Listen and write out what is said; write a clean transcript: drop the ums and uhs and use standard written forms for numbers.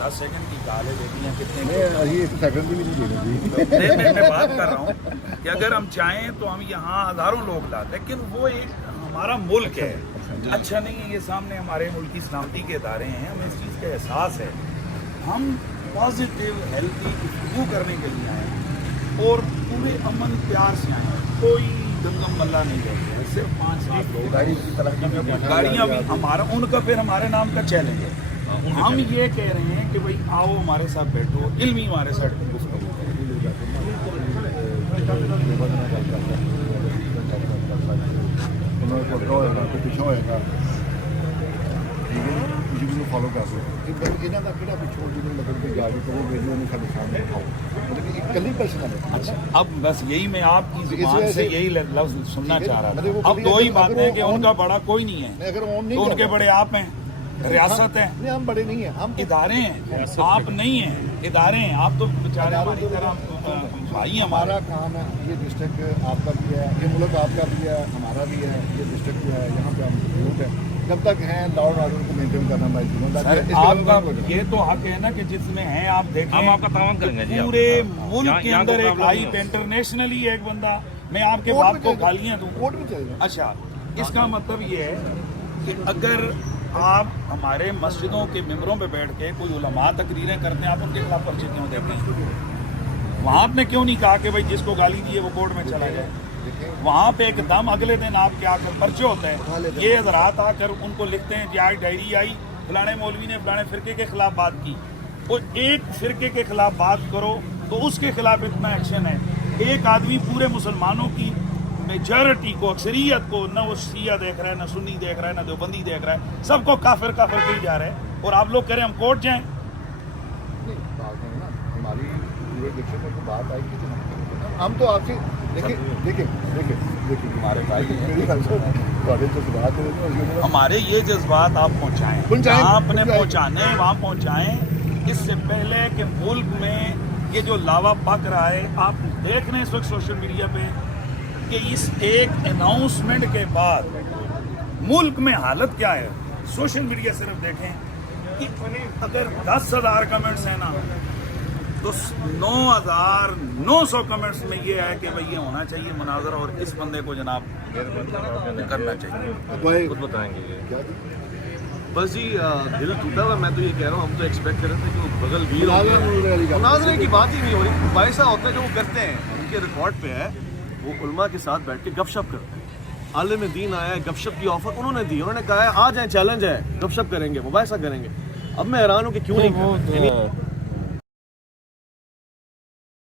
10 second की गाले देती हैं कितने सेकंड भी नहीं देना मैं बात कर रहा हूँ कि अगर हम चाहें तो हम यहाँ हज़ारों लोग लाते, लेकिन वो एक हमारा मुल्क है, अच्छा नहीं है ये सामने हमारे मुल्क की सलामती के इदारे हैं, हमें इस चीज़ का एहसास है। हम पॉजिटिव हेल्थी गुफ्तगू करने के लिए आए हैं और पूरे अमन प्यार से आए हैं, कोई गंगम मल्ला नहीं रहते हैं, सिर्फ 5-7 लोग गाड़ियाँ भी हमारा उनका फिर हमारे नाम का चैलेंज है। हम ये कह रहे हैं कि भाई आओ हमारे साथ बैठो, इल्मी हमारे साथ गुफ्तगू करो। ਪਿੱਛੋਂ ਹੋਏਗਾ ਠੀਕ ਹੈ ਜੀ ਨੂੰ ਫੋਲੋ ਕਰ ਲਓ ਇਹਨਾਂ ਦਾ ਕਿਹੜਾ ਪਿੱਛੋਂ ਜਿਹਨੂੰ ਮਤਲਬ ਕਿ ਗਾੜੀ ਤੋਂ ਉਹ ਵੀਡੀਓ ਨੂੰ ਸਾਡੇ ਸਾਹਮਣੇ ਦਿਖਾਓ मतलब कि इकल्ली पर्सनल है। अच्छा, अब बस यही मैं आपकी जुबान से यही लफ्ज सुनना चाह रहा था। अब दो ही बातें हैं कि उनका बड़ा कोई नहीं है, तो उनके बड़े आप हैं, रियासत है, नहीं हम बड़े नहीं हैं, हम इदारे हैं, आप नहीं हैं, इदारे हैं, आप तो बेचारे हमारी तरह भाई हमारा काम है। ये डिस्ट्रिक्ट आपका भी है, ये मुल्क आपका भी है, हमारा भी है। ये डिस्ट्रिक्ट जो है यहाँ पे हम लोग हैं, जब तक हैं लॉ एंड ऑर्डर को मेंटेन करना हमारी जिम्मेदारी है। आपका ये तो हक है ना कि जिसमें हैं आप देखें, हम आपका तावन करेंगे जी। पूरे मुल्क के अंदर एक लाइफ इंटरनेशनली एक बंदा, मैं आपके बाप को गालियाँ दूँ, कोर्ट में चलेगा। अच्छा, इसका मतलब ये है कि अगर आप हमारे मस्जिदों के मेंबरों पे बैठ के कोई उलमा तकरीरें करते हैं, आप उनके खिलाफ पर्चे क्यों देते हैं? वहाँ आपने क्यों नहीं कहा कि भाई जिसको गाली दी है वो कोर्ट में चला जाए? वहाँ पे एकदम अगले दिन आपके आकर पर्चे होते हैं, ये हजरात आकर उनको लिखते हैं कि आज डायरी आई, फलाने मौलवी ने फलाने फिरके के खिलाफ बात की। वो एक फिरके के खिलाफ बात करो तो उसके खिलाफ इतना एक्शन है। एक आदमी पूरे मुसलमानों की मेजॉरिटी को, अक्सरियत को, न वो शिया देख रहा है, न सुन्नी देख रहा है, न देवबंदी देख रहा है, सबको काफिर काफिर कही जा रहा है, और आप लोग कह रहे हैं हम कोर्ट जाएं। हमारी पूरे डिस्ट्रिक्ट में बात आई कि हम तो आपसे देखिए हमारे भाई हमारे ये जज्बात आप पहुँचाएं, जहाँ अपने पहुँचाने वहाँ पहुँचाएं। इससे पहले कि मुल्क में ये जो लावा पक रहा है, आप देख रहे हैं इस वक्त सोशल मीडिया पे कि इस एक अनाउंसमेंट के बाद मुल्क में हालत क्या है। सोशल मीडिया सिर्फ देखें कि अगर 10,000 कमेंट्स हैं ना, तो 9,900 कमेंट्स में ये है कि भाई ये होना चाहिए मुनाजरा और इस बंदे को जनाब करना चाहिए। खुद बताएंगे ये बस जी दिल टूटा हुआ। मैं तो ये कह रहा हूँ, हम तो एक्सपेक्ट कर रहे थे कि वो बगल वीर मुनाजरे की बात ही नहीं हो रही। ऐसा होता है जो वो करते हैं, उनके रिकॉर्ड पे है, वो उलमा के साथ बैठ के गपशप करते हैं। आलिम दीन आया है, गपशप की ऑफर उन्होंने दी, उन्होंने कहा है आ जाए, चैलेंज है, गपशप करेंगे, मुबाहिसा करेंगे। अब मैं हैरान हूँ कि क्यों नहीं